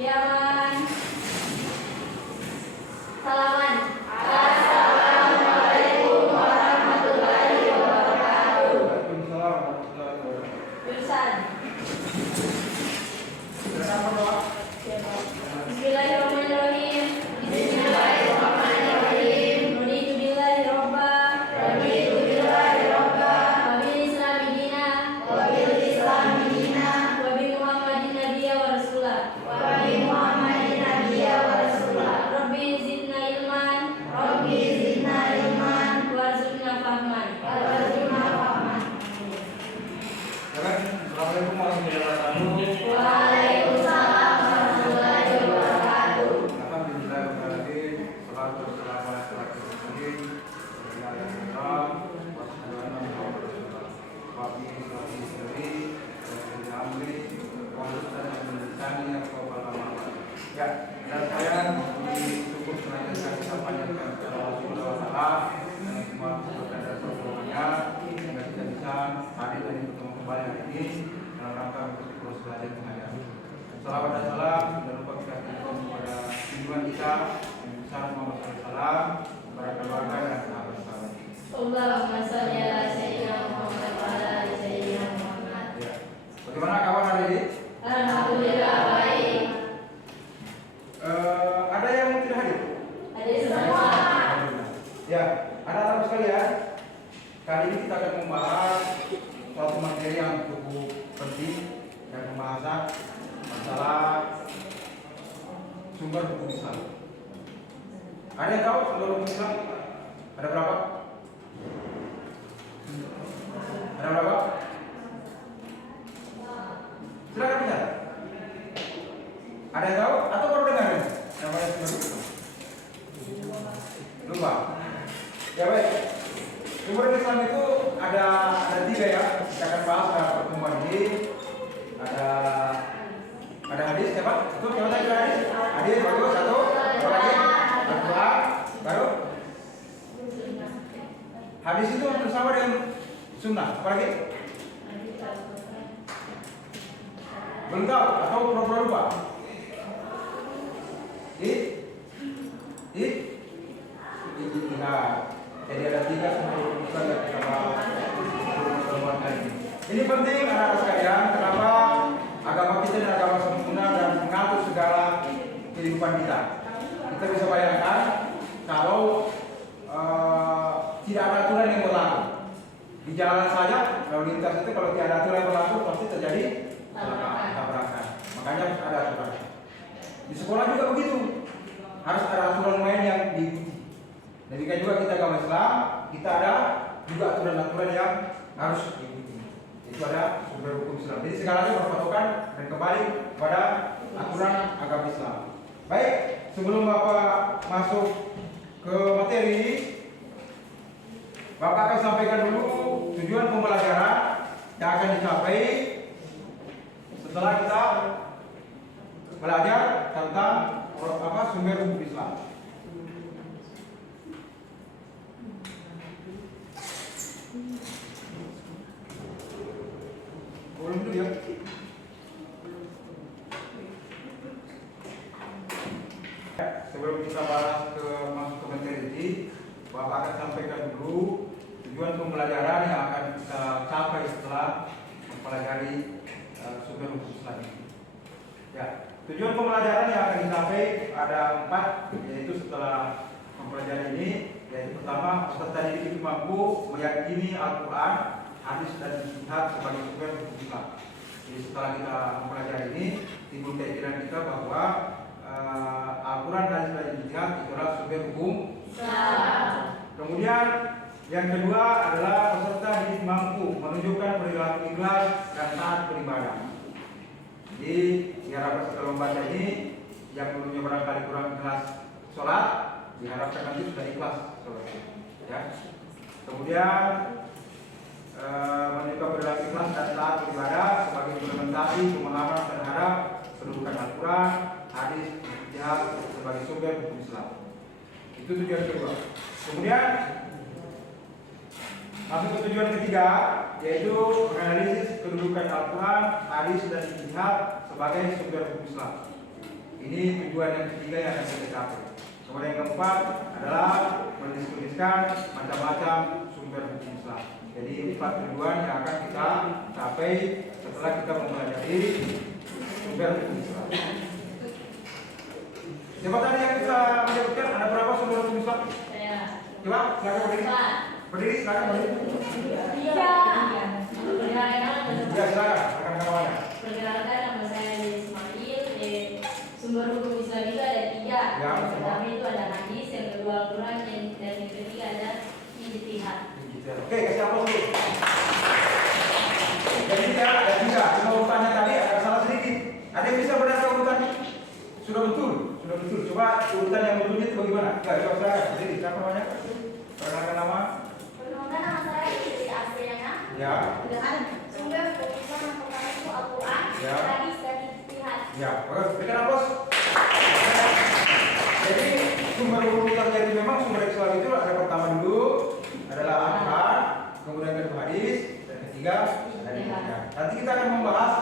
Ya, Man. Salaman. Assalamualaikum warahmatullahi wabarakatuh. Waalaikumsalam warahmatullahi wabarakatuh. Jurusan. Silakan berdoa. Bismillahirrahmanirrahim. Bismillahirrahmanirrahim. Raditu billahi robba. Raditu billahi robba. Wa bil islami dina. Wa bil islami dina. Wa bi Muhammadin nabiyya wa rasulah. Wa bi Muhammadin nabiyya wa rasulah. Rabbi zidna ilman. Rabbi zidna ilman. Warzuqna fahman. Warzuqna fahman. Assalamualaikum warahmatullahi wabarakatuh. Waalaikumsalam warahmatullahi wabarakatuh. Alhamdulillahirrahmanirrahim. Salatu wassalamu ala asyrofil mursalin. Ya, dan saya cukup senantiasa bisa panjatkan kepada Allah Subhanahu wa taala dan semua berkat dan pertolongannya sehingga kita bisa hadir dan bertemu kembali hari ini dalam rangka untuk terus belajar mengajar. Salawat dan salam dan lupa kita berikan kepada junjungan kita Nabi besar Muhammad SAW, kepada keluarga dan sahabat-sahabat. Allahumma shalli ala sayyidina Muhammad wa ala ali sayyidina Muhammad. Ya. Bagaimana kawan hari ini? Alhamdulillah baik. Ada yang tidak hadir? Ada semua. Ya, anak-anak sekalian, kali ini kita akan membahas suatu materi yang cukup penting dan pembahasan masalah sumber hukum Islam. Ada yang tahu sumber hukum Islam? Ada berapa? Ada berapa? Silakan bicara. Ada yang tahu atau baru dengar ini? Namanya sumber hukum Islam? Lupa. Ya baik. Sumber Islam itu ada tiga ya. Kita akan bahas pada pertemuan ini. Ada hadis siapa? Itu siapa tadi hadis? Hadis bagus satu. Apa lagi? Al-Quran. Baru. Hadis itu bersama dengan sunnah. Apa lagi? Belum tahu atau pura-pura lupa? Jadi ada tiga sumber Islam yang kita bahas pertemuan kali ini. Ini penting anak-anak sekalian. Kenapa? Agama kita adalah agama sempurna dan mengatur segala kehidupan kita. Kita bisa bayangkan kalau tidak ada aturan yang berlaku di jalan saja lalu lintas itu, kalau tidak ada aturan yang berlaku pasti terjadi tabrakan. Makanya harus ada aturan. Di sekolah juga begitu, harus ada aturan main yang diikuti. Demikian juga kita agama Islam, kita ada juga aturan-aturan yang harus diikuti. Itu ada sumber hukum Islam. Jadi segalanya berpatokan dan kembali pada aturan agama Islam. Baik, sebelum Bapak masuk ke materi, Bapak akan sampaikan dulu tujuan pembelajaran yang akan dicapai setelah kita belajar tentang sumber hukum Islam. Belum dulu ya. Sebelum kita bahas masuk ke materi ini, Bapak akan sampaikan dulu tujuan pembelajaran yang akan kita capai setelah mempelajari sumber hukum Islam ini. Ya, tujuan pembelajaran yang akan dicapai ada 4, yaitu setelah mempelajari ini, yaitu pertama, peserta didik itu mampu meyakini Al-Quran, hadis dan ijtihad sebagai sumber hukum Islam. Jadi setelah kita mempelajari ini, timbul keyakinan kita bahwa Al-Quran, hadis dan ijtihad itulah sumber hukum Islam. Kemudian yang kedua adalah peserta didik mampu menunjukkan perilaku ikhlas dan taat beribadah. Jadi diharapkan setelah membaca ini, yang dulunya barangkali kurang ikhlas sholat, diharapkan nanti sudah ikhlas sholat. Ya. Kemudian menunjukkan perilaku ikhlas dan taat beribadah sebagai implementasi pemahaman terhadap kedudukan Al-Quran, hadis, ijtihad sebagai sumber hukum Islam. Itu tujuan kedua. Kemudian masuk ke tujuan ketiga, yaitu menganalisis kedudukan Al-Quran, hadis dan ijtihad sebagai sumber hukum Islam. Ini tujuan yang ketiga yang akan kita capai. Kemudian yang keempat adalah mendiskusikan macam-macam sumber hukum Islam. Jadi 4 tujuan yang akan kita capai setelah kita mempelajari sumber hukum Islam. Siapa tadi yang bisa menyebutkan ada berapa sumber hukum Islam? Saya. Coba, silakan berdiri. Pak. Berdiri, silakan berdiri. Iya. Perkenalkan nama Ya, silakan. Rekan kawannya. Perkenalkan nama saya Ismail. Sumber hukum Islam itu ada 3. Ya, Yang pertama itu ada hadis, yang kedua Al-Quran, dan yang ketiga ada ijtihad. Oke, kasih aplaus dulu. Jadi ada 3. Cuma urutannya tadi ada salah sedikit. Ada yang bisa berdasar urutannya? Sudah betul. Coba urutan yang betulnya itu bagaimana? Ya, coba silakan. Jadi siapa namanya? Perkenalkan nama. Perkenalkan nama saya Istri Astriana. Ya. Dengan sumber hukum Islam yang pertama itu Al-Quran, Ya. hadis dan ijtihad. Ya, bagus. Berikan aplaus. Jadi sumber hukum Islam jadi memang sumber Islam itu ada pertama dulu adalah Al-Quran, kemudian kedua hadis, dan ketiga ada ijtihad. Nanti kita akan membahas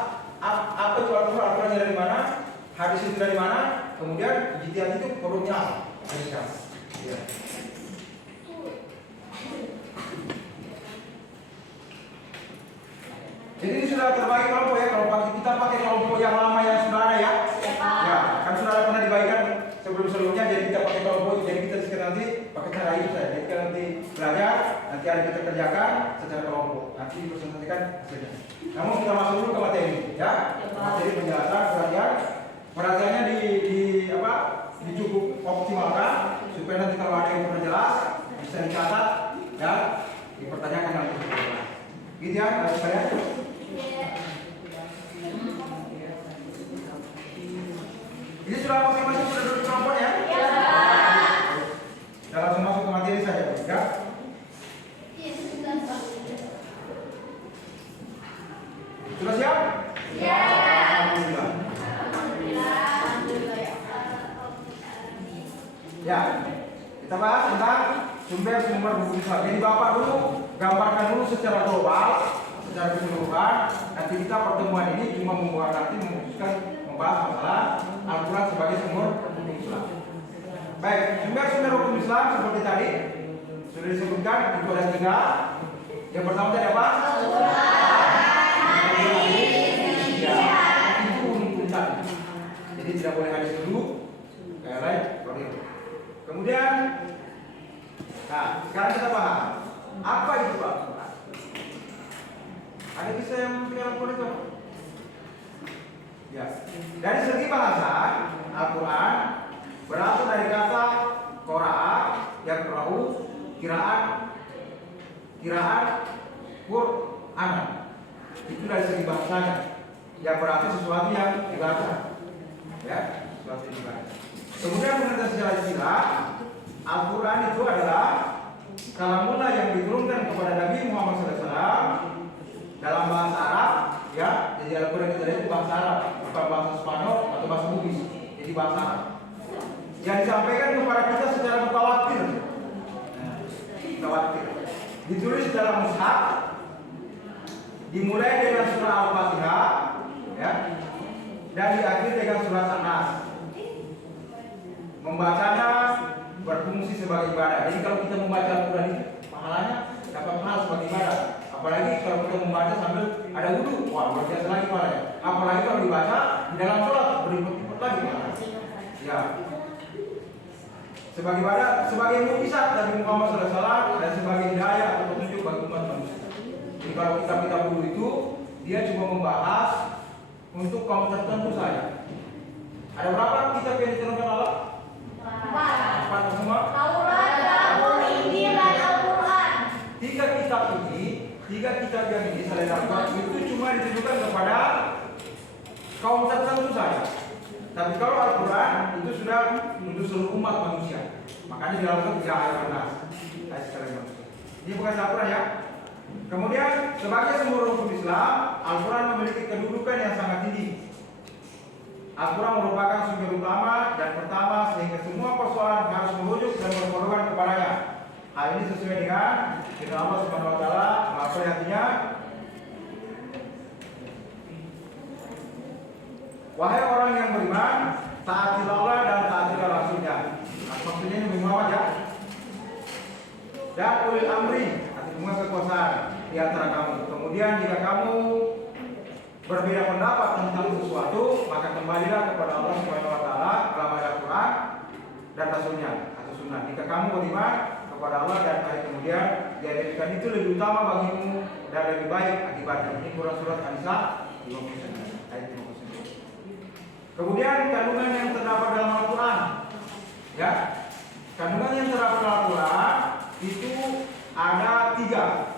apa itu Al-Quran, Al-Qurannya dari mana, hadis itu dari mana, kemudian ijtihad itu perlunya apa. Ya. Jadi ini sudah terbagi kelompok ya. Kalau kita pakai kelompok yang lama yang sudah ada ya. Ya, kan sudah ada pernah dibagikan sebelum-sebelumnya. Jadi kita pakai kelompok. Jadi kita sekarang nanti pakai cara itu saja. Jadi kita nanti belajar, nanti ada kita kerjakan secara kelompok. Nanti dipresentasikan hasilnya. Namun kita masuk dulu ke materi, ya. Materi penjelasan perhatian. Perhatiannya dicukup optimalkan supaya nanti kalau ada yang kurang jelas bisa dicatat dan dipertanyakan nanti. Gitu ya, saya. Ini sudah masing-masing sudah duduk kelompok ya? Ya. Sudah langsung masuk ke materi saja, ya? Sudah siap? Ya. Alhamdulillah. Ya, kita bahas tentang sumber hukum Islam. Jadi Bapak dulu gambarkan dulu secara global, secara keseluruhan. Nanti kita pertemuan ini cuma memutuskan membahas masalah Al-Quran sebagai sumber hukum Islam. Baik, sumber hukum Islam seperti tadi sudah disebutkan itu ada 3. Yang pertama tadi apa? Itu urutan. Jadi tidak boleh hadis dulu, kayak lain. Kemudian, nah sekarang kita paham apa itu Al-Quran. Ada bisa yang punya Al-Quran itu? Ya, dari segi bahasa Al-Quran berasal dari kata Qira'a, yang perahu, kiraan, Qur'an. Itu dari segi bahasanya, yang berarti sesuatu yang dibaca, ya, sesuatu yang dibaca. Kemudian pengertian secara istilah, Al-Quran itu adalah kalamullah yang diturunkan kepada Nabi Muhammad SAW dalam bahasa Arab, ya. Jadi Al-Quran itu bahasa Arab, bukan bahasa Spanyol atau bahasa Bugis. Jadi bahasa Arab yang disampaikan kepada kita secara mutawatir. Ditulis dalam mushaf, dimulai dengan surah Al-Fatihah, ya, dan diakhiri dengan surah An-Nas. Membacanya berfungsi sebagai ibadah. Jadi kalau kita membaca Al-Quran ini, pahalanya dapat pahala sebagai ibadah. Apalagi kalau kita membaca sambil ada wudu, wah luar biasa lagi pahalanya. Apalagi kalau dibaca di dalam sholat, berlipat-lipat lagi pahalanya. Ya. Sebagai ibadah, sebagai mukjizat dari Muhammad SAW dan sebagai hidayah atau petunjuk bagi umat manusia. Jadi kalau kitab-kitab dulu itu dia cuma membahas untuk kaum tertentu saja. Ada berapa kitab yang diturunkan Allah? 4 semua? Taurat, Zabur, Injil, dan Al-Quran. 3 kitab yang ini selain Al-Quran itu cuma ditujukan kepada kaum tertentu saja. Tapi kalau Al-Quran itu sudah untuk seluruh umat manusia. Makanya dilakukan 3 ayat Nas. Ini bukan Al-Quran ya. Kemudian sebagai sumber hukum Islam, Al-Quran memiliki kedudukan yang sangat tinggi. Al-Quran merupakan sumber utama dan pertama sehingga semua persoalan harus merujuk dan berpedoman kepadanya. Hal ini sesuai dengan firman Allah Subhanahu wa taala, apa artinya? Wahai orang yang beriman, taatilah Allah dan taatilah Rasulnya. Maksudnya ini Muhammad ya. Dan ulil amri, arti semua kekuasaan di antara kamu. Kemudian jika kamu berbeda pendapat tentang sesuatu, maka kembalilah kepada Allah Subhanahu wa taala dalam Al-Qur'an dan Rasulnya atau sunnah. Jika kamu beriman kepada Allah dan hari kemudian, jadikan itu lebih utama bagimu dan lebih baik akibatnya. Ini Quran surat An-Nisa 59 ayat 59. Kemudian kandungan yang terdapat dalam Al-Qur'an. Ya. Kandungan yang terdapat dalam Al-Qur'an itu ada 3.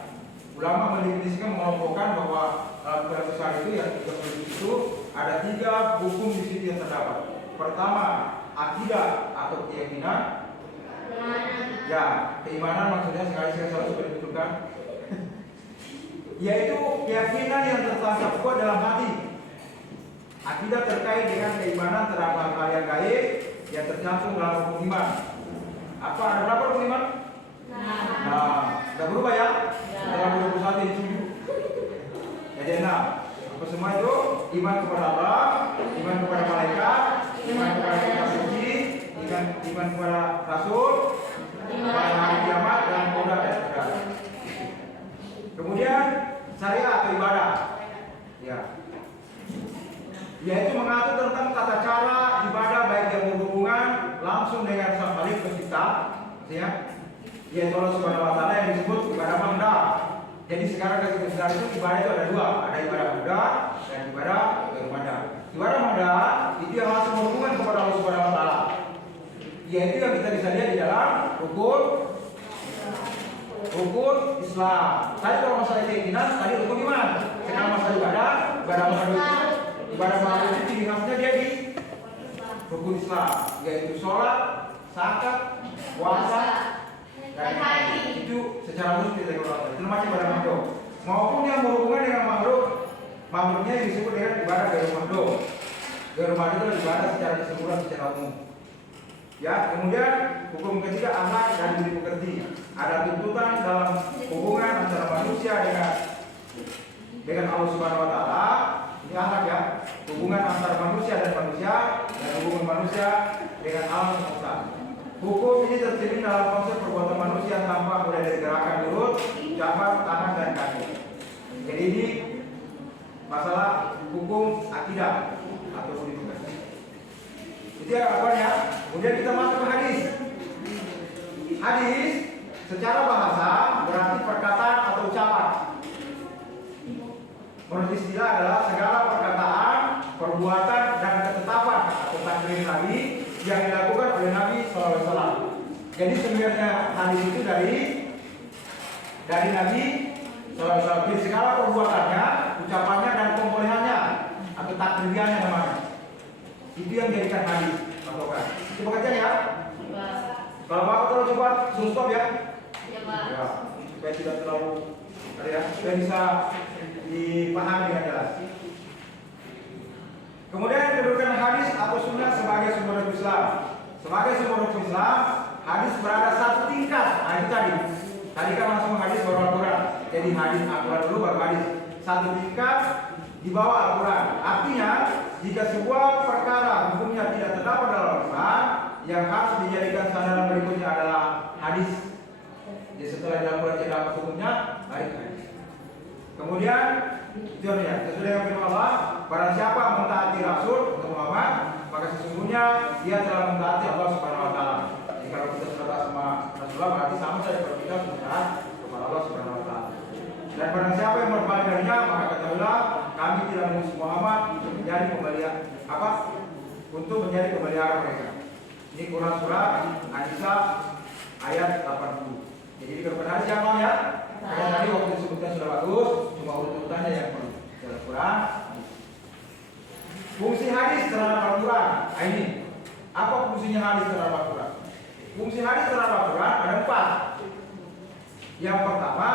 Ulama mendefinisikan mengelompokkan bahwa dalam Quran besar itu yang 30 itu ada 3 hukum di situ yang terdapat. Pertama, akidah atau keyakinan. Ya, keimanan maksudnya sekali saya selalu sudah ditentukan, yaitu keyakinan yang tertancap kuat dalam hati. Akidah terkait dengan keimanan terhadap hal yang gaib yang tercantum dalam rukun iman. Apa ada berapa rukun iman? Nah, sudah berubah ya? Dalam 21 ini 7. Jadi 6. Apa semua itu? Iman kepada Allah, iman kepada malaikat, iman kepada kitab suci, iman kepada Rasul, pada hari kiamat dan qadar dan qadar. Kemudian syariat atau ibadah. Ya. Yaitu mengatur tentang tata cara ibadah baik yang berhubungan langsung dengan Sang Khalik Pencipta, ya. Yaitu Allah Subhanahu wa taala yang disebut ibadah manda. Jadi sekarang garis besar itu ibadah itu ada 2, ada ibadah manda dan ibadah manda. Ibadah manda itu yang langsung berhubungan kepada Allah Subhanahu wa taala. Yaitu yang kita bisa lihat di dalam rukun Islam. Tadi kalau masalah keyakinan, tadi rukun iman. Sekarang masalah ibadah baru itu dilihatnya dia di rukun Islam, yaitu sholat, zakat, puasa, dan haji. Itu secara khusus kita lakukan. Itu namanya ibadah makhluk. Maupun yang berhubungan dengan makhluknya yang disebut dengan ibadah gairu makhluk. Gairu makhluk itu ibadah secara keseluruhan, secara umum. Ya, kemudian hukum ketiga akhlak dan budi pekerti. Ada tuntutan dalam hubungan antara manusia dengan Allah Subhanahu wa taala. Ini akhlak ya. Hubungan antara manusia dan manusia dan hubungan manusia dengan alam semesta. Hukum ini tercermin dalam konsep perbuatan manusia tanpa mulai dari gerakan mulut, ucapan, tangan dan kaki. Jadi ini masalah hukum akidah atau budi pekerti. Itu ya kawannya. Kemudian kita masuk ke hadis. Hadis secara bahasa berarti perkataan atau ucapan. Menurut istilah adalah segala perkataan, perbuatan dan ketetapan atau takrir Nabi yang dilakukan oleh Nabi SAW. Jadi sebenarnya hadis itu dari Nabi SAW. Jadi segala perbuatannya, ucapannya dan pembolehannya atau takrirannya namanya. Itu yang dijadikan hadis. Coba kaca ya. Kalau Bapak terlalu cepat, stop ya. Ya, Pak. Ya, supaya tidak terlalu supaya bisa dipahami dengan jelas. Kemudian kedudukan hadis atau sunnah sebagai sumber hukum Islam. Sebagai sumber hukum Islam, hadis berada satu tingkat. Nah itu tadi. Tadi kan langsung hadis baru Al-Quran. Jadi hadis Al-Quran dulu baru hadis. Satu tingkat di bawah Al-Quran. Artinya jika sebuah perkara hukumnya tidak terdapat dalam Al-Quran, yang harus dijadikan sandaran berikutnya adalah hadis. Jadi setelah di Al-Quran tidak dapat hukumnya, baik hadis. Kemudian contohnya sesuai dengan firman Allah, barang siapa mentaati Rasul untuk Muhammad, maka sesungguhnya dia telah mentaati Allah Subhanahu wa taala. Jadi kalau kita sudah sama Rasulullah berarti sama saja kalau kita taat kepada Allah Subhanahu wa taala. Dan barang siapa yang berpaling darinya, maka ketahuilah kami tidak mengusung Muhammad untuk menjadi pemeliharaan mereka. Ini Quran surah An-Nisa ayat 80. Jadi dikeluarkan hadis yang mana ya? Karena tadi waktu disebutkan sudah bagus, cuma urut-urutannya yang perlu. Dalam Quran. Fungsi hadis terhadap Al-Quran. Nah, ini apa fungsinya hadis terhadap Al-Quran? Fungsi hadis terhadap Al-Quran ada 4. Yang pertama,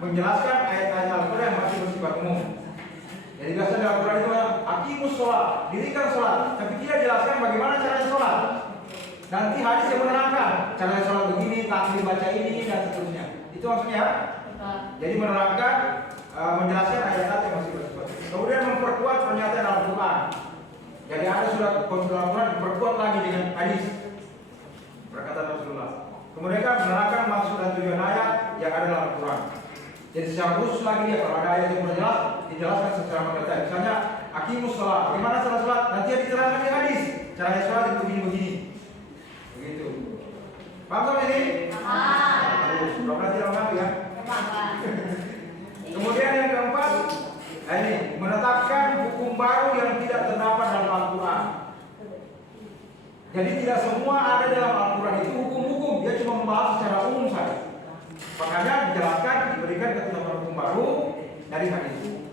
menjelaskan ayat-ayat Al-Quran yang masih bersifat umum. Jadi biasa dalam Al-Quran itu aqimus sholat, dirikan sholat, tapi tidak jelaskan bagaimana caranya sholat. Nanti hadis yang menerangkan caranya sholat begini, takbir baca ini dan seterusnya. Itu maksudnya. Jadi menerangkan, menjelaskan ayat-ayat yang masih bersifat. Kemudian memperkuat pernyataan Al-Quran. Jadi ada sudah konsul Al-Quran diperkuat lagi dengan hadis perkataan Rasulullah. Kemudian menerangkan maksud dan tujuan ayat yang ada dalam Al-Quran. Jadi secara khusus lagi dia kalau ada ayat yang berjelas dijelaskan secara mendetail. Misalnya aqimus shalah, bagaimana cara sholat? Nanti diterangkan di hadis. Caranya sholat itu begini-begini. Begitu. Paham tak ini? Bagus. Mudah-mudahan tidak mengganggu ya. Kemudian yang keempat, ini menetapkan hukum baru yang tidak terdapat dalam Al-Quran. Jadi tidak semua ada dalam Al-Quran itu hukum-hukum, dia cuma membahas secara umum saja. Makanya dijelaskan, diberikan ketetapan hukum baru dari hadis.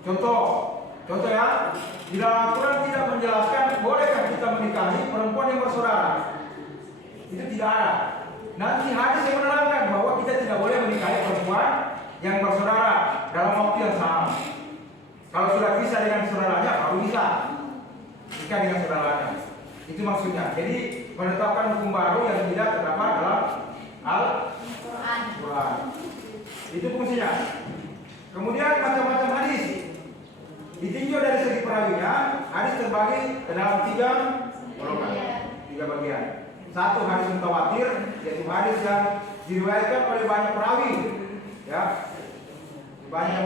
Contoh ya, di dalam Al-Quran tidak menjelaskan bolehkah kita menikahi perempuan yang bersaudara. Itu tidak ada. Nanti hadis yang menerangkan bahwa kita tidak boleh menikahi perempuan yang bersaudara dalam waktu yang sama. Kalau sudah bisa dengan saudaranya, baru bisa nikah dengan saudaranya. Itu maksudnya. Jadi menetapkan hukum baru yang tidak terdapat dalam Al-Quran. Itu fungsinya. Kemudian macam-macam hadis. Ditinjau dari segi perawinya, hadis terbagi ke dalam 3 golongan, 3 bagian. Satu hadis mutawatir, yaitu hadis yang diriwayatkan oleh banyak perawi, ya, banyak,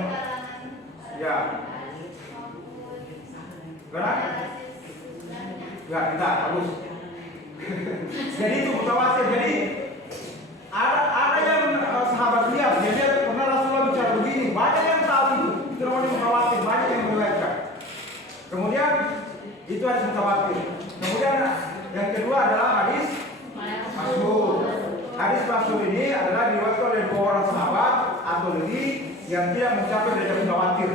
ya, benar? Ya, kita bagus. Jadi itu mutawatir. Jadi ada yang sahabat lihat, dia pernah Rasulullah bicara begini, banyak yang tahu itu. Itu namanya mutawatir, banyak yang meriwayatkan. Kemudian itu hadis mutawatir. Kemudian yang kedua adalah hadis masyhur. Hadis masyhur ini adalah diriwayatkan oleh 2 orang sahabat atau lebih yang tidak mencapai derajat mutawatir.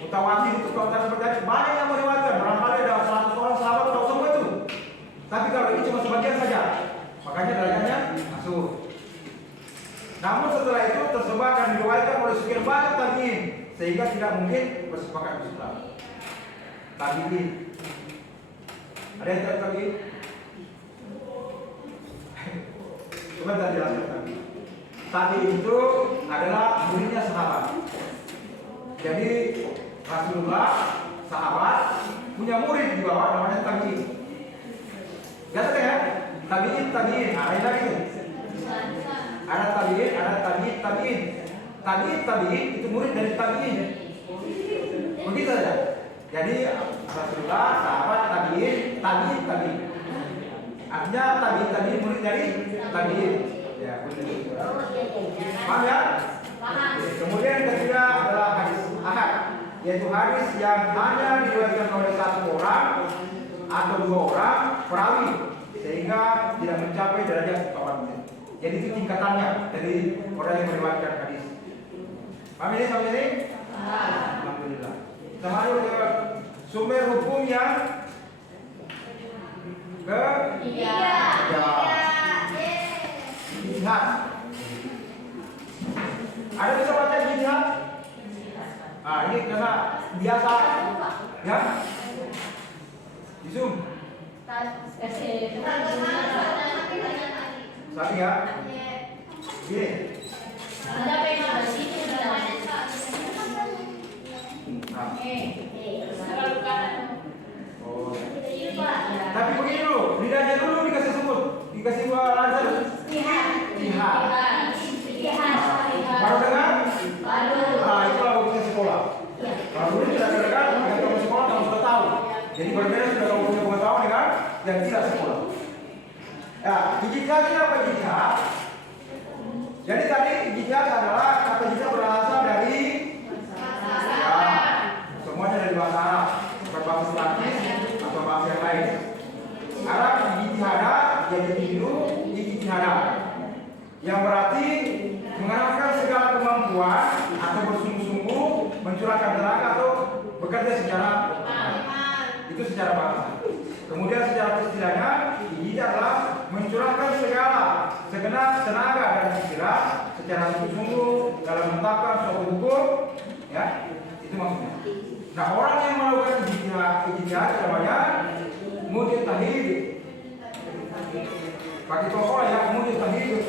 Mutawatir itu kalau seperti tadi banyak yang meriwayatkan, barangkali ada 100 orang sahabat tahu semua itu. Tapi kalau ini cuma sebagian saja, makanya derajatnya masyhur. Namun setelah itu tersebar dan diriwayatkan oleh sekian banyak tabi'in sehingga tidak mungkin bersepakat bersama. Tabi'in. Ada yang tahu tabi'in? Coba kita jelaskan tadi. Tabi'in itu adalah muridnya sahabat. Jadi Rasulullah sahabat punya murid di bawah namanya tabi'in. Biasa kan ya? Tabi'in. Ada lagi itu. Ada tabi'in. Tabi'in itu murid dari tabi'in. Begitu saja. Jadi Rasulullah sahabat tabi'in. Artinya tabi'in murid dari tabi'in. Ya, begitu. Paham ya? Kemudian yang ketiga adalah hadis ahad, yaitu hadis yang hanya diriwayatkan oleh 1 orang atau 2 orang perawi sehingga tidak mencapai derajat mutawatir. Jadi itu tingkatannya dari orang yang meriwayatkan hadis. Paham ini sampai ini? Alhamdulillah. Kita masuk ke sumber hukum yang ketiga. Ijtihad. Ada bisa baca ijtihad? Ini karena biasa ya. Di Zoom. Sabi ya. Gini. Tapi begini dulu, lidahnya dulu dikasih sebut, dikasih lancar. Ijtihad. Baru dengar? Itu kalau bukan sekolah. Kalau dulu tidak dengar, yang kamu sekolah kamu sudah tahu. Jadi berbeda sudah kamu punya pengetahuan dengan yang tidak sekolah. Ya, ijtihad ini apa ijtihad? Jadi tadi ijtihad adalah kata ijtihad berasal dari ya, semuanya dari bahasa Arab, bukan bahasa Latin atau bahasa yang lain. Arab ijtihada jadi dulu ijtihada, yang berarti mengarahkan segala kemampuan atau bersungguh-sungguh mencurahkan tenaga atau bekerja secara itu secara bahasa. Kemudian secara istilahnya ijtihad adalah mencurahkan segala segenap tenaga dan pikiran secara sungguh-sungguh dalam menetapkan suatu hukum, ya itu maksudnya. Nah orang yang melakukan ijtihad namanya mujtahid. Pakai pokok ya mujtahid.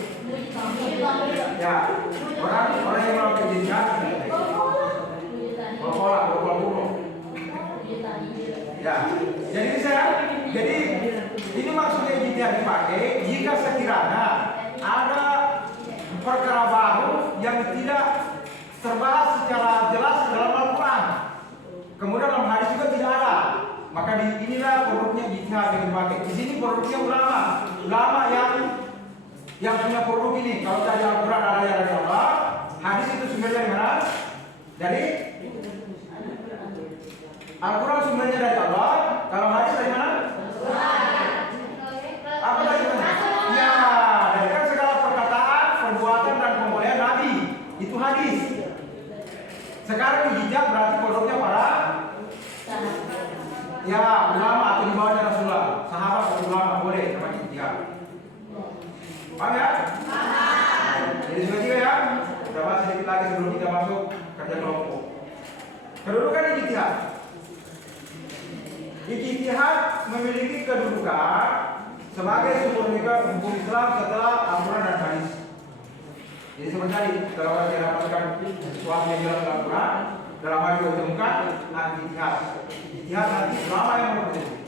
Ya orang yang melakukan ijtihad pokok. Ya, jadi ini maksudnya ijtihad dipakai jika sekiranya ada perkara baru yang tidak terbahas secara jelas dalam Al-Quran, kemudian dalam hadis juga tidak ada, maka inilah produknya ijtihad yang dipakai. Di sini produknya ulama yang punya produk ini. Kalau tadi Al-Quran ada yang dari Allah, hadis itu sumbernya dari mana? Dari Al-Quran sumbernya dari Allah, kalau hadis dari mana? Apa dari mana? Ya, dari kan segala perkataan, perbuatan dan pembolehan Nabi itu hadis. Sekarang ijtihad berarti produknya para ya ulama atau di bawahnya Rasulullah, sahabat atau ulama boleh namanya ijtihad. Paham ya? Jadi sudah juga ya. Kita bahas sedikit lagi sebelum kita masuk kerja kelompok. Kedudukan ijtihad. Ijtihad memiliki kedudukan sebagai sumber hukum Islam setelah Al-Quran dan hadis. Jadi seperti tadi, kalau kita dapatkan sesuatu yang dalam Al-Quran, dalam hadis ditemukan ijtihad. Ijtihad nanti ulama yang berpendapat.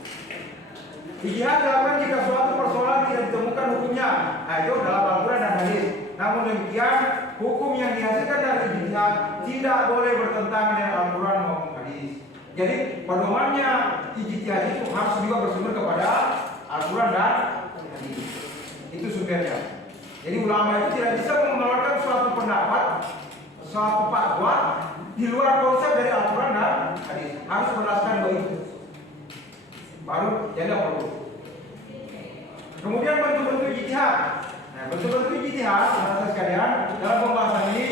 Ijtihad dilakukan jika suatu persoalan tidak ditemukan hukumnya, itu dalam Al-Quran dan hadis. Namun demikian, hukum yang dihasilkan dari ijtihad tidak boleh bertentangan dengan Al-Quran maupun hadis. Jadi pedomannya ijtihad itu harus juga bersumber kepada Al-Quran dan hadis. Itu sumbernya. Jadi ulama itu tidak bisa mengeluarkan suatu pendapat, suatu fatwa di luar konsep dari Al-Quran dan hadis. Harus berdasarkan begitu. Baru jadi perlu. Kemudian bentuk-bentuk ijtihad. Nah, bentuk-bentuk ijtihad, saudara sekalian, dalam pembahasan ini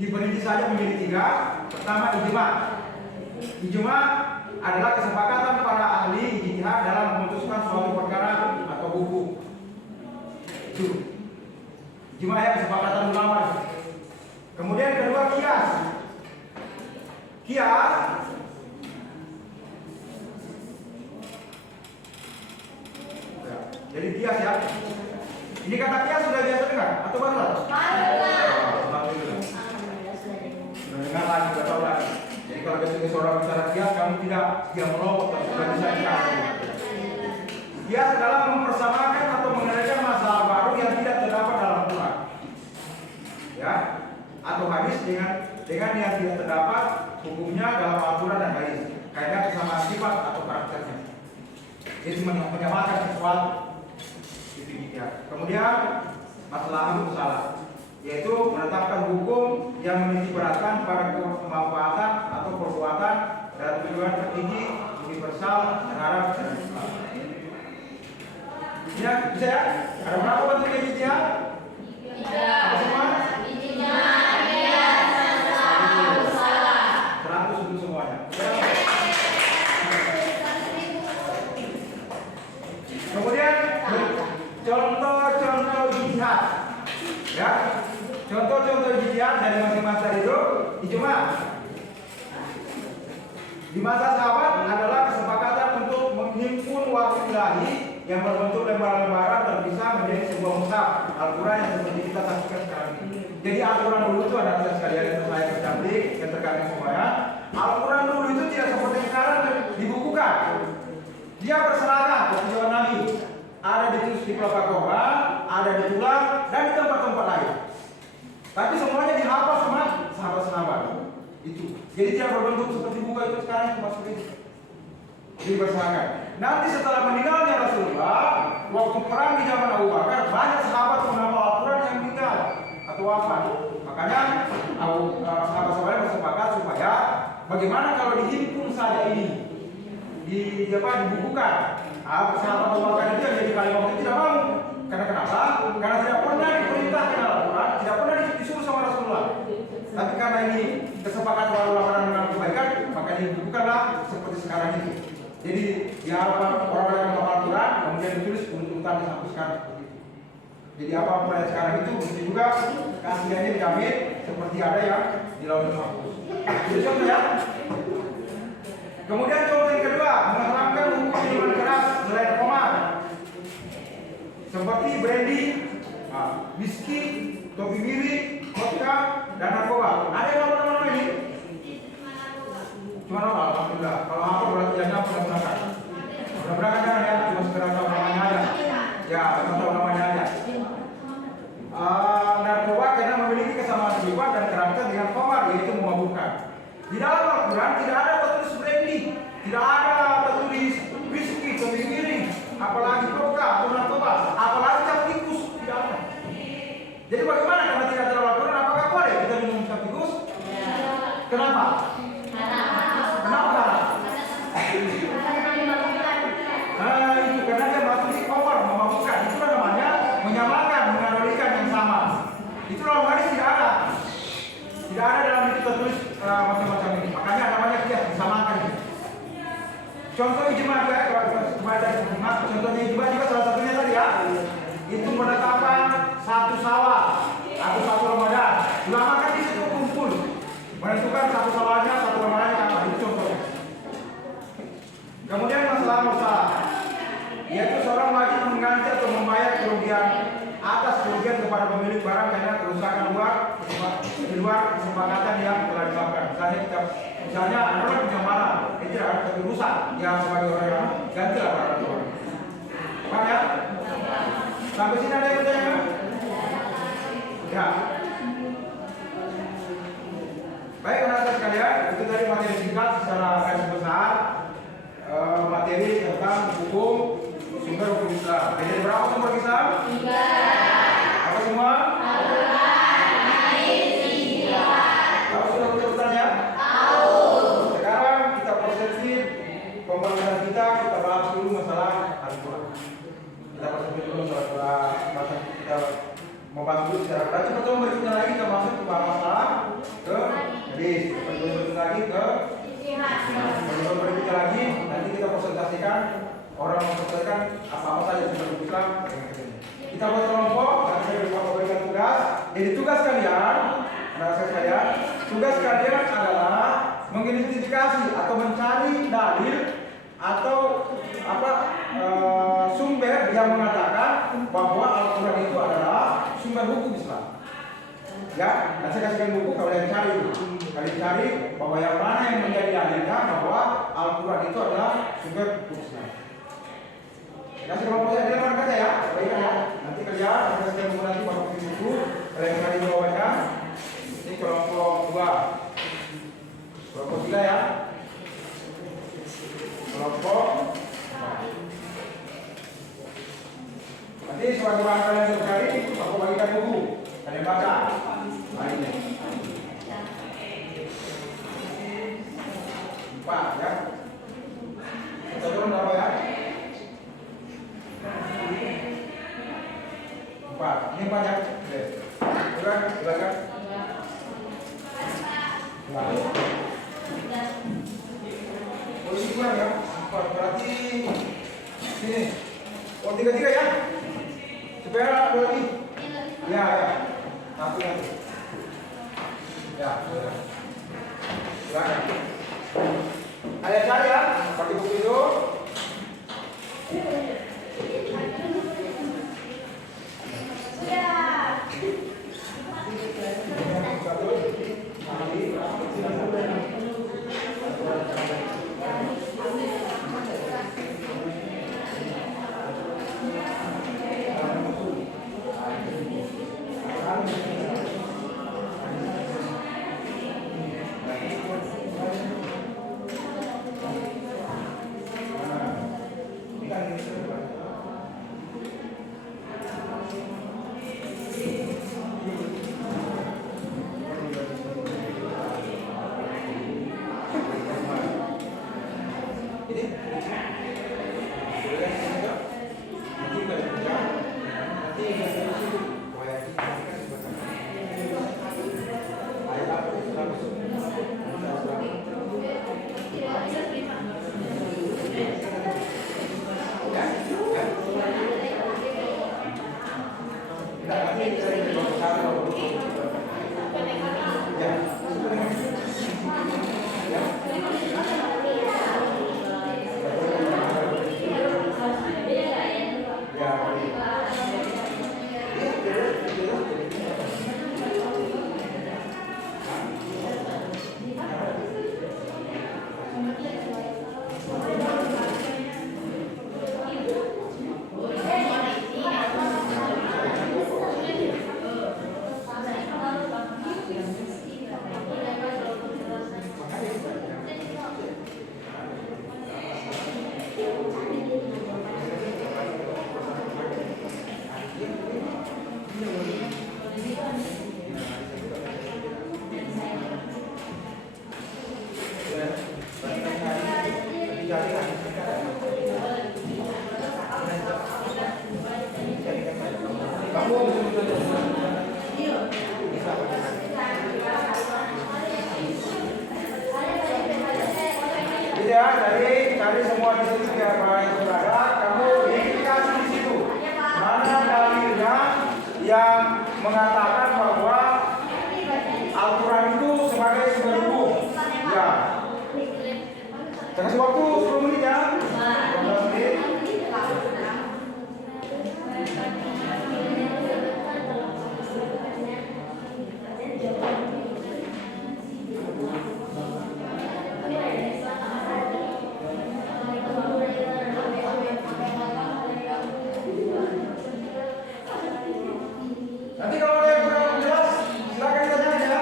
diberi saja menjadi 3. Pertama, ijma. Ijma adalah kesepakatan para ahli ijtihad dalam memutuskan suatu perkara atau hukum. Itu ijma ya, kesepakatan ulama. Kemudian kedua, qiyas. Qiyas jadi qiyas ya. Ini kata qiyas sudah biasa dengar atau baru? Alhamdulillah. Dengar lagi, tidak tahu lagi. Jadi kalau besok seorang bicara qiyas, kamu tidak melompat, sudah bisa dikasih. Qiyas adalah mempersamakan atau mengenalkan masalah baru yang tidak terdapat dalam Quran, ya, atau hadis dengan yang tidak terdapat hukumnya dalam Al-Quran dan hadis, kaitannya kesamaan sifat atau karakternya. Jadi menyamakan sesuatu. Kemudian masalah hukum salah, yaitu menetapkan hukum yang menitikberatkan pada kemanfaatan atau perbuatan dan tujuan tertinggi universal terhadap Islam. Ya, bisa ya? Ada berapa bentuknya ijtihad? 3. Semua? Ijtihad, qiyas, salah. 100 untuk semuanya. Kemudian contoh-contoh ijtihad, ya, contoh-contoh ijtihad dari masing-masing itu ijma. Di masa sahabat adalah kesepakatan untuk menghimpun wahyu ilahi yang berbentuk lembar-lembaran terpisah menjadi sebuah mushaf Al-Quran yang seperti kita saksikan sekarang ini. Jadi Al-Quran dulu itu ada sekalian yang saya kecantik yang terkait semuanya. Al-Quran dulu itu tidak seperti sekarang dibukukan. Dia berseragan seperti zaman Nabi. Ada ditulis di pelepah Quran, ada di tulang dan di tempat-tempat lain. Tapi semuanya dihafal sama sahabat-sahabat. Itu. Jadi tidak berbentuk seperti buku itu sekarang cuma seperti itu. Jadi berseragan. Nanti setelah meninggalnya Rasulullah, waktu perang di zaman Abu Bakar, banyak sahabat menghafal Al-Quran yang meninggal atau wafat. Makanya sahabat-sahabat bersepakat supaya bagaimana kalau dihimpun saja ini, dibukukan. Sahabat Abu Bakar itu yang jadi kalimat itu tidak mau. Karena kenapa? Karena tidak pernah diperintahkan Al-Quran, tidak pernah disuruh sama Rasulullah. Tapi karena ini kesepakatan orang-orang dengan kebaikan, maka dibukukanlah seperti sekarang itu. Jadi di halaman orang-orang yang menghafal Al-Quran, kemudian ditulis tuntutan sampai sekarang seperti itu. Jadi apa yang sekarang itu mesti juga keasliannya dijamin seperti ada yang di Lauhul Mahfuz. Itu contoh ya. Kemudian contoh yang kedua, mengharamkan hukum minuman keras selain khamar, seperti brandy, whisky, topi milik, vodka, dan narkoba. Ada yang nama-nama ini? Cuma nama. udah. Kalau hafal berarti jangan gunakan. Mudah-mudahan jangan ya, cuma sekedar tahu namanya aja. Ya, cuma tahu namanya aja. Narkoba karena memiliki kesamaan sifat dan karakter dengan khamar, yaitu memabukkan. Di dalam Al-Quran tidak ada tertulis brandy, tidak ada tertulis whisky, kopi giring, apalagi vodka atau narkoba, apalagi cap tikus, tidak ada. Jadi bagaimana karena tidak ada dalam Al-Quran? Apakah boleh kita minum cap tikus? Kenapa? Kenapa? Itu karena dia masuk di khamar, memabukkan. Itulah namanya menyamakan, menganalogikan yang sama. Itulah namanya tidak ada. Tidak ada dalam itu tertulis macam-macam ini. Makanya namanya kias, disamakan. Contoh ijma juga ya, contohnya ijma juga salah satunya tadi ya. Itu menetapkan satu Syawal atau satu Ramadan. Ulama kan di situ kumpul menentukan satu Syawalnya, satu Ramadannya apa. Itu contohnya. Kemudian masalah yaitu seorang wajib mengganti atau membayar kerugian atas kerugian kepada pemilik barang karena kerusakan di luar kesepakatan yang telah dilakukan. Misalnya adalah punya barang, itu tidak tapi rusak, yang sebagai orang yang gantilah barang itu. Paham ya? Sampai sini ada yang bertanya? Ya. Baik, anak-anak sekalian, itu tadi materi singkat secara garis besar. Materi tentang hukum sumber hukum Islam. Jadi berapa sumber Islam? 3. Apa semua? Tahu sudah betul-betul ya? Tahu. Sekarang kita perspektif pembahasan kita bahas dulu masalah Al-Quran. Kita perspektif dulu masalah kita membahas dulu secara praktis. Pertemuan berikutnya lagi kita masuk ke masalah ke hadis. Pertemuan berikutnya lagi ke pertemuan berikutnya lagi nanti kita presentasikan orang mempresentasikan apa-apa saja sumber Islam. Kita buat kelompok, nanti saya berikan tugas. Jadi tugas kalian, anak-anak sekalian, tugas kalian adalah mengidentifikasi atau mencari dalil atau sumber yang mengatakan bahwa Al-Quran itu adalah sumber hukum Islam. Ya, nanti saya kasihkan buku kalau yang cari itu. Kalian cari bahwa yang mana yang menjadi dalilnya bahwa Al-Quran itu adalah sumber hukum Islam. Kasih kelompok saya dia mana ya? Baik ya. Nanti kerja, saya kasihkan buku nanti pada buku. Kalian cari jawabannya. Ini kelompok 2, kelompok 3 ya. Kelompok. Nanti sebagai bahan kalian mencari, aku bagikan buku. Kalian baca. Ini 4 ya. Kita turun berapa ya? 4. Ini 4 ya. Silakan. Polisi kurang ya. 4 berarti sini. Oh 3 ya. Supaya lagi. Ya. Satu lagi. Ya, silakan. Kalian cari ya, pakai buku itu. ya, cari semua di situ ya, Bapak Saudara. Kamu indikasi di situ. Mana dalilnya yang mengatakan bahwa Al-Quran itu sebagai sumber hukum? Ya. Saya kasih waktu 10 menit ya. 15 menit. Nanti kalau ada yang kurang jelas, silakan ditanya aja.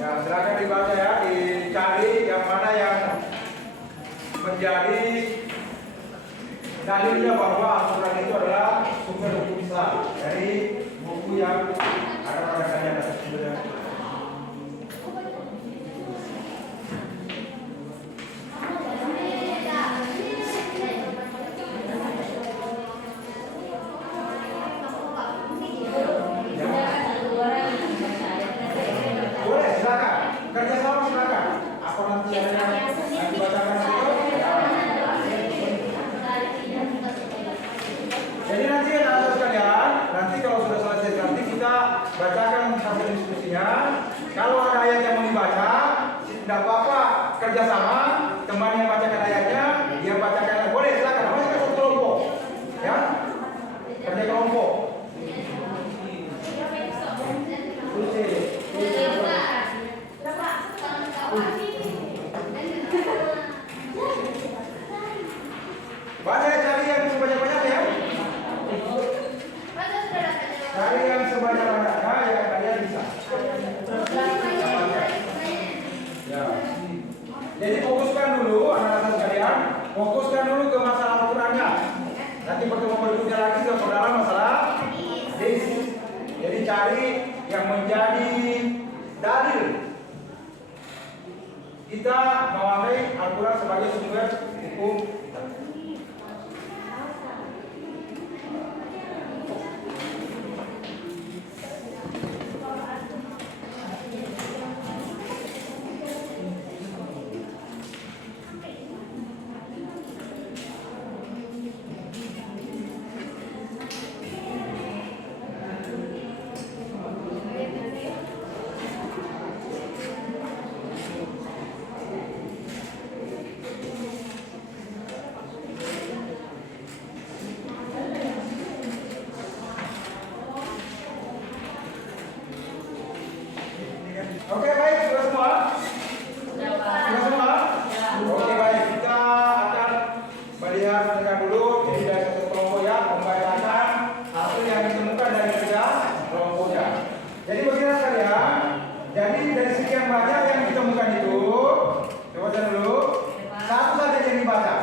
Ya, silakan dibaca ya, dicari yang mana yang menjadi dalilnya bahwa Al-Quran itu adalah sumber hukum Islam dari buku yang ada pada kalian atas judulnya. Boleh, silakan. Kerjasama silakan. Apa nanti ada yang dibacakan itu? Jadi nanti anak-anak sekalian, nanti kalau sudah selesai nanti kita bacakan hasil diskusinya. Kalau ada ayat yang mau dibaca, tidak apa-apa, kerjasama. Teman yang bacakan ayatnya, dia bacakan. Boleh, silakan. Namanya satu kelompok, ya. Kerja kelompok. Baca, cari yang sebanyak-banyaknya ya. Cari yang sebanyak-banyaknya yang kalian bisa. Ya. Jadi fokuskan dulu anak-anak sekalian, fokuskan dulu ke masalah Al-Qurannya. Nanti pertemuan berikutnya lagi ke dalam masalah hadis. Jadi cari yang menjadi dalil kita memakai Al-Quran sebagai sumber hukum. Oke, baik, sudah semua? Sudah semua? Oke, baik, kita akan melihat mereka dulu. Jadi dari satu kelompok ya, membacakan hasil yang ditemukan dari kerja kelompoknya. Jadi begini sekalian, jadi dari sekian banyak yang ditemukan itu, coba dulu, satu saja yang dibaca.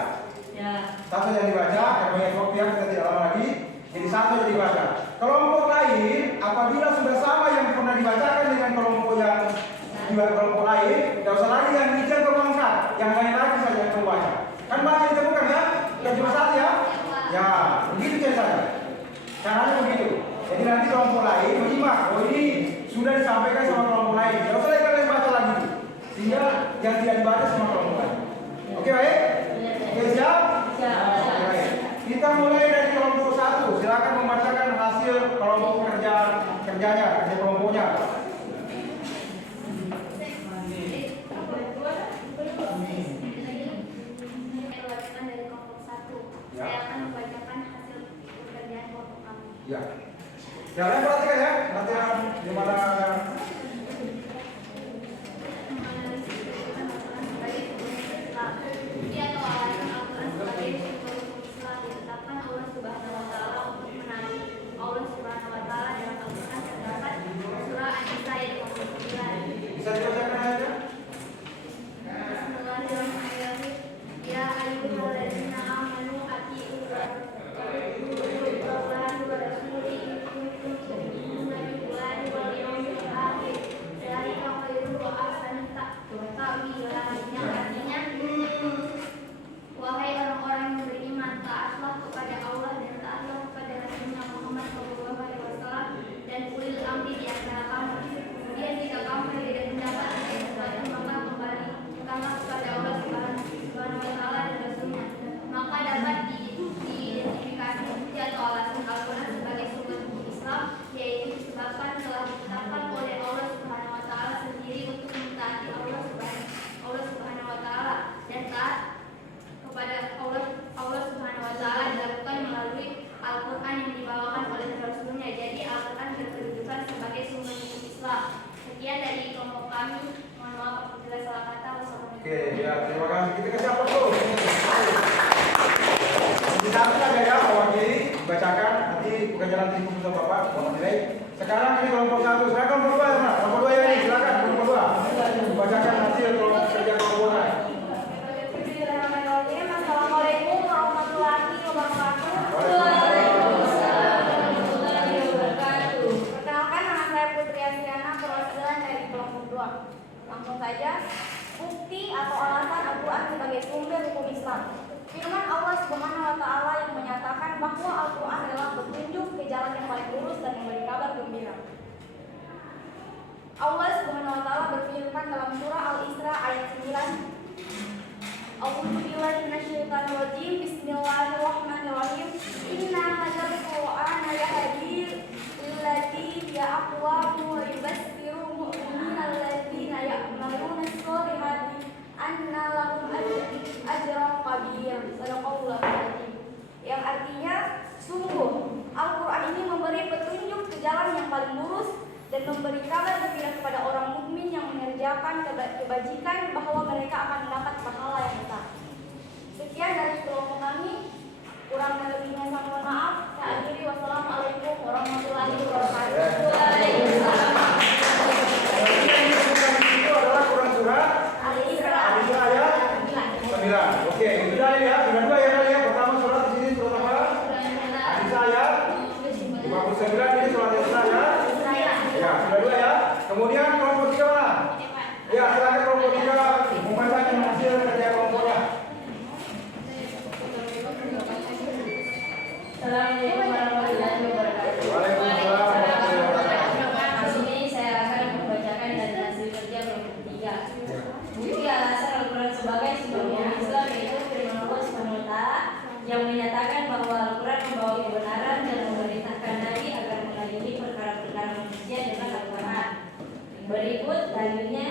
Satu yang dibaca, karena banyak waktu ya, kita tidak lama lagi. Jadi satu yang dibaca. Kelompok lain, apabila sudah sama yang pernah dibacakan dengan kelompok yang juga kelompok lain, tidak usah lagi yang dikejar ke bangsa, yang lain lagi saja yang membaca. Kan baca ditemukan ya, bukan cuma satu ya. Ya, begitu caranya. Caranya begitu. Jadi nanti kelompok lain menyimak, oh ini sudah disampaikan sama kelompok lain. Tidak usah lagi kalian baca lagi, sehingga yang tidak dibaca sama kelompok lain. Oke baik? Oke siap? Oke, baik. Kita mulai dari kelompok satu. Silakan membacakan hasil kelompok kerjanya, kerja kelompoknya. terima kasih. Kita kasih apa tuh? Kita akan ya mewakili, bacakan nanti bukan jalan tim untuk Bapak, Bapak nilai. Sekarang ini kelompok 1, sekarang kelompok 2 ya, Pak. Kelompok 2 ya ini, silakan kelompok 2. Bacakan hasil kerja kelompok 2. Assalamualaikum warahmatullahi wabarakatuh. Perkenalkan, nama saya Putri Asiana, perwakilan dari kelompok 2. Langsung saja, bukti atau alasan Al-Quran sebagai sumber hukum Islam. Firman Allah Subhanahu wa Ta'ala yang menyatakan bahwa Al-Quran adalah petunjuk ke jalan yang paling lurus dan memberi kabar gembira. Allah Subhanahu wa Ta'ala berfirman dalam surah Al-Isra ayat 9. A'udzubillahi minasyaitonirrajim. Bismillahirrahmanirrahim. Inna hadzal Qur'ana yahdi lillati hiya aqwam wa yubassiru mu'minina alladzina ya'maluna as-solihati anna lahum ajran kabir. Sadaqallahul azim. Yang artinya, sungguh Al-Quran ini memberi petunjuk ke jalan yang paling lurus dan memberi kabar gembira kepada orang mukmin yang mengerjakan kebajikan bahwa mereka akan mendapat pahala yang besar. Sekian dari kelompok kami. Kurang dan lebihnya saya mohon maaf. Saya akhiri. Wassalamualaikum warahmatullahi wabarakatuh. Waalaikumsalam. Itu adalah Quran surah Al-Isra ayat 9. Oke, itu dari ya. Sudah 2 ya tadi ya. Pertama surat di sini surat apa? Al-Isra ayat 59, ini surat Al-Isra ya. Ya, sudah 2 ya. Kemudian kelompok 3 mana? Ya, silakan kelompok 3 membacakan hasil kerja kelompoknya. Assalamualaikum warahmatullahi wabarakatuh. Waalaikumsalam warahmatullahi wabarakatuh. Di sini saya akan membacakan dari hasil kerja kelompok 3. Bukti alasan Al-Quran sebagai sumber hukum Islam yaitu firman Allah Subhanahu wa Ta'ala yang menyatakan bahwa Al-Quran membawa kebenaran dan memerintahkan Nabi agar mengadili perkara-perkara manusia dengan Al-Quran. Berikut dalilnya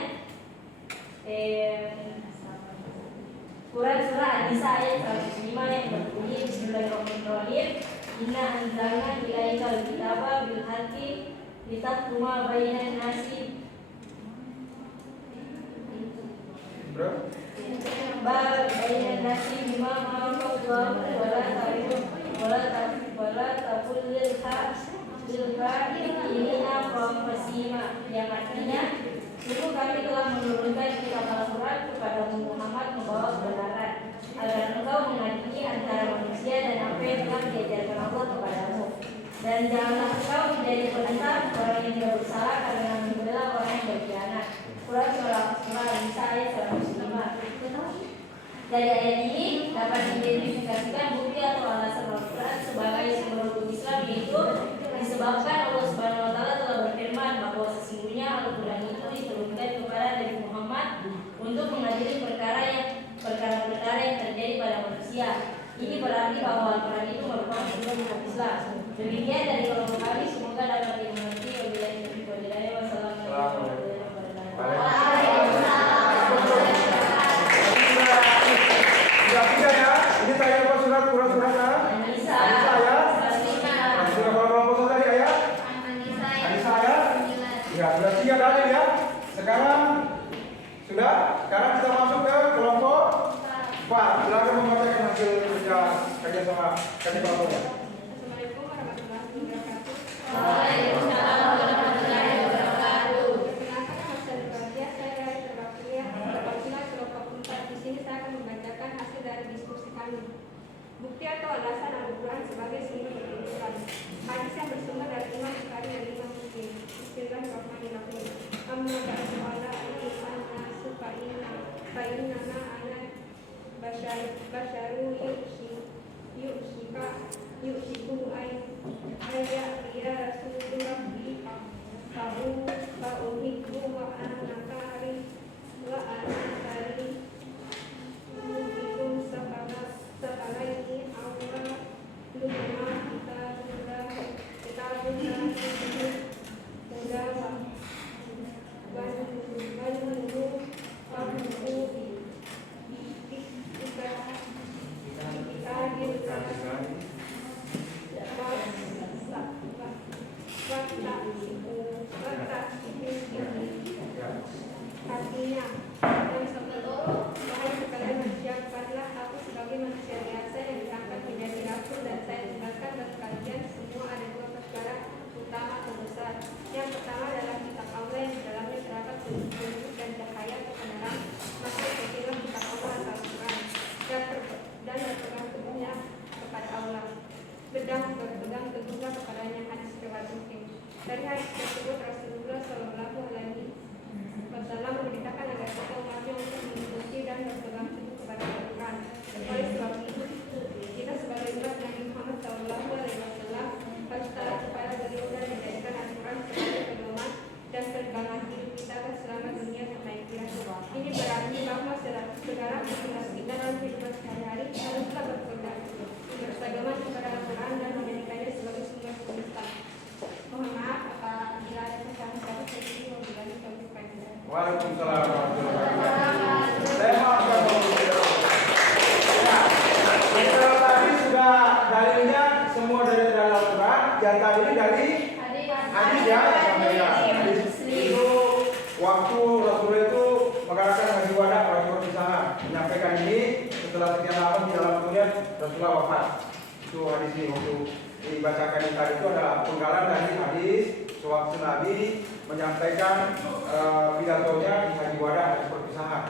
Quran surah An-Nisa ayat 105 yang berbunyi Bismillahirrahmanirrahim. Inna anzalna ilaikal kitaba bil haqqi litahkuma bainan nasi bainan nasi bima ma'akum wala taqul lil inna qawmasima, yang artinya sungguh kami telah menurunkan kitab Al-Quran kepada Muhammad membawa kebenaran agar engkau mengadili antara manusia dan apa yang telah diajarkan Allah kepadamu, dan janganlah engkau menjadi penentang orang yang tidak bersalah karena membela orang yang berkhianat. Quran surah An-Nisa ayat 105. Dari ayat ini dapat diidentifikasikan bukti atau alasan Al-Quran sebagai sumber hukum Islam, yaitu disebabkan Allah Subhanahu wa Ta'ala telah berfirman bahwa sesungguhnya Al-Quran itu diturunkan kepada Nabi Muhammad untuk mengadili perkara-perkara yang terjadi pada manusia. Ini berarti bahwa Al-Quran itu merupakan sumber hukum Islam. Demikian dari kelompok kami, semoga dapat dimengerti. Wabillahi taufiq wal hidayah. Wassalamualaikum warahmatullahi wabarakatuh. Ini saya apa surat Quran surah An-Nisa ya. Sudah kelompok tadi ya. An-Nisa ya. Ya, sudah 3 tadi ya. Sekarang sekarang kita masuk ke kelompok 4. Silakan membacakan hasil kerja sama kerja kelompoknya. Assalamualaikum warahmatullahi wabarakatuh. Waalaikumsalam warahmatullahi wabarakatuh. Perkenalkan, hasil kerja saya dari perwakilan kelompok 4. Di sini saya akan membacakan hasil dari diskusi kami. Bukti atau alasan Al-Quran sebagai sumber hukum Islam. Hadis yang bersumber dari Imam Bukhari dan Imam Muslim. Bismillahirrahmanirrahim. Amma ba'du ala ayyuhan nasu fa'innama ana basyaru yu'shiku ayya rasulullah dan cahaya kebenaran, maka ikutilah kitab Allah atau Al-Quran dan berpegang teguhnya kepada Allah. Berpegang teguhnya kepadanya. Hadis riwayat Muslim. Dari hadis tersebut Rasulullah Shallallahu Alaihi Wasallam memerintahkan agar kita umatnya untuk mengikuti dan berpegang teguh kepada Al-Quran. Oleh sebab itu, kita sebagai umat Nabi Muhammad Shallallahu Alaihi Wasallam harus taat kepada beliau dan menjadikan Al-Quran sebagai pedoman dan pegangan hidup kita selama dunia sampai akhirat. Ini berarti bahwa segala aktivitas kita dalam kehidupan sehari-hari haruslah berpedoman kepada Al-Quran dan menjadikannya sebagai sumber semesta. Mohon maaf apabila ada kesalahan saya jadi memberikan taufiq hidayah. Waalaikumsalam warahmatullahi wabarakatuh. Saya maafkan ya, tadi sudah dalilnya semua dari Al-Quran. Yang tadi ini dari hadis ya, sampai ya. Hadis itu waktu Rasulullah itu mengadakan haji wada, haji perpisahan, menyampaikan ini setelah sekian lama di dalam kemudian Rasulullah wafat. Itu hadis ini waktu dibacakan ini tadi itu ada penggalan dari hadis sewaktu Nabi menyampaikan pidatonya di haji wada, haji perpisahan.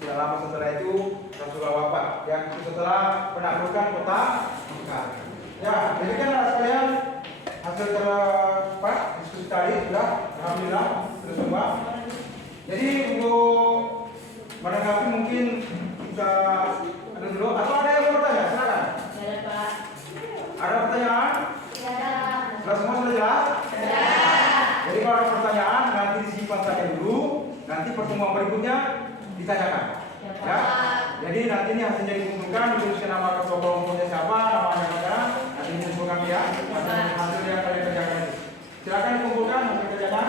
Tidak lama setelah itu Rasulullah wafat. Yang setelah penaklukan kota Mekah. Ya, demikian sekalian hasil diskusi tadi sudah, alhamdulillah sudah semua. Jadi untuk menanggapi mungkin kita ada dulu atau ada yang mau bertanya, silakan. Ada Pak. Ada pertanyaan? Sudah semua sudah jelas? Jadi kalau ada pertanyaan nanti disimpan saja dulu, nanti pertemuan berikutnya ditanyakan. Ya. Jadi nanti ini hasilnya dikumpulkan, dituliskan nama ketua kelompoknya siapa, namanya ada, nanti dikumpulkan ya. Hasil yang kalian kerjakan itu. Silakan dikumpulkan hasil kerjaan.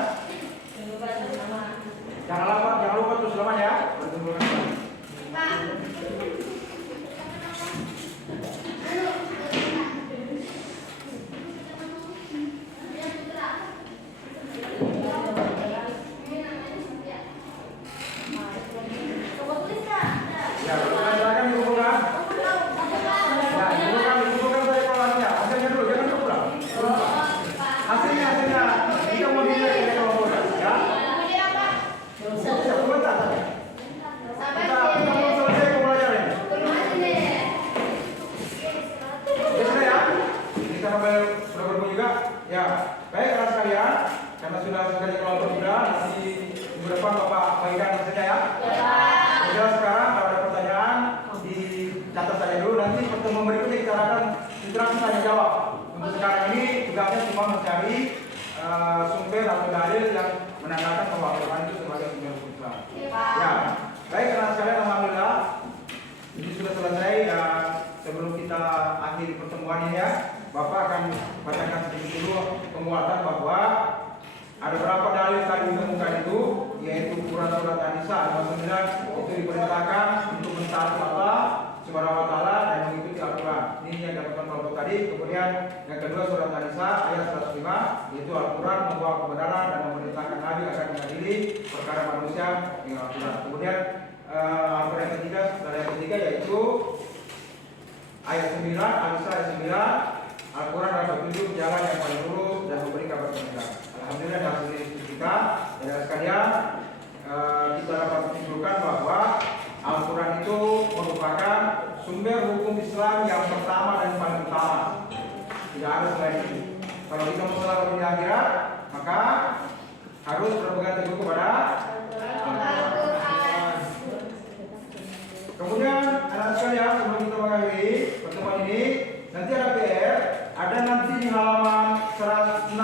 Jangan lupa terus lama ya. Ya, silakan dikumpulkan. Ya, dikumpulkan dari polanya. Hasilnya dulu, jangan pulang. Hasilnya kita mau dilihat dari kelompoknya, ya. Sebentar saja. Kita mau selesai pembelajaran ini. Ya sudah ya. Kita sudah bertemu juga. Ya, baik rekan sekalian. Karena sudah sekali kelompok sudah, nanti minggu depan Bapak bagikan hasilnya ya. Ya, sekarang kalau ada pertanyaan dicatat saja dulu. Nanti pertemuan berikutnya kita akan interaksi tanya jawab. Untuk sekarang ini tugasnya cuma mencari sumber atau dalil yang menandakan bahwa Al-Quran itu sebagai sumber Islam. Ya, baik rekan sekalian, alhamdulillah ini sudah selesai. Dan sebelum kita akhiri pertemuan ini ya, Bapak akan bacakan sedikit dulu penguatan bahwa ada berapa dalil tadi ditemukan itu, yaitu Quran surat An-Nisa 29 itu diperintahkan untuk mentaati Allah Subhanahu wa taala dan mengikuti Al-Quran. Ini yang dapatkan kelompok tadi. Kemudian yang kedua surat An-Nisa ayat 105 yaitu Al-Quran membawa kebenaran dan memerintahkan Nabi akan mengadili perkara manusia dengan Al-Quran. Kemudian Al-Quran yang ketiga yaitu ayat 9 An-Nisa ayat 9 Al-Quran adalah petunjuk jalan yang paling lurus dan memberi kabar gembira. Alhamdulillah dari hasil diskusi kita dan sekalian kita dapat menyimpulkan bahwa Al-Quran itu merupakan sumber hukum Islam yang pertama dan paling utama. Tidak ada selain itu. Kalau kita mau selamat di akhirat, maka harus berpegang teguh kepada Al-Quran. Kemudian anak sekalian, sebelum kita mengakhiri pertemuan ini, nanti ada PR, ada nanti di halaman 162,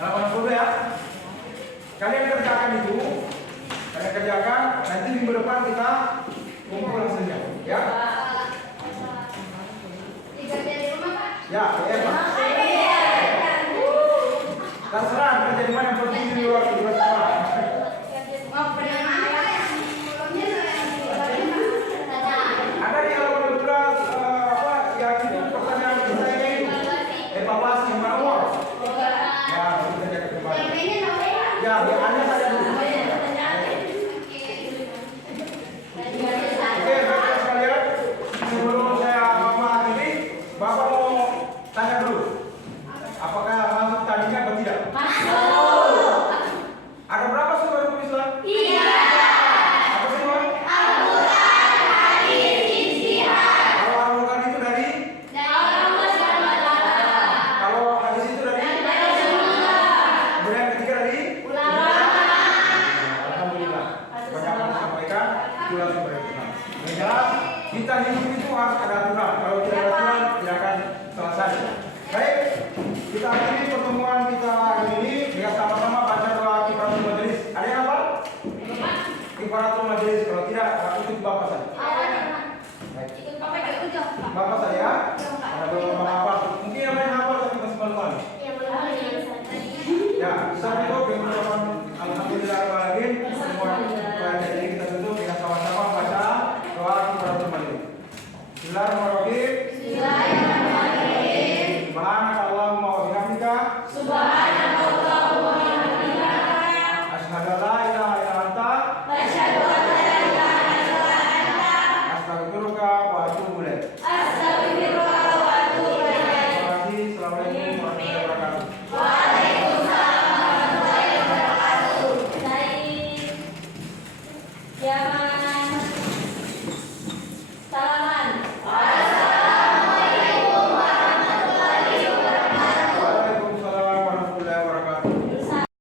halaman 62 ya. Kalian kerjakan itu, nanti minggu depan kita kumpul hasilnya, ya. Ya, PR Pak. Terserah kerja di mana, yang penting di luar sekolah. Ada di halaman 12 yang itu pertanyaan saya itu evaluasi manual. Ya, kita jaga kembali. Ya, biarnya saja dulu. Oke, baiklah sekalian. Sebelum saya mengakhiri, Bapak mau tanya dulu. Apakah masuk tadinya atau tidak? Masuk. Ada berapa sumber hukum Islam? Kifaratul majelis, kalau tidak ikut Bapak saja. Awalnya Baik. ikut Bapak ke ujung, Pak. Bapak saja.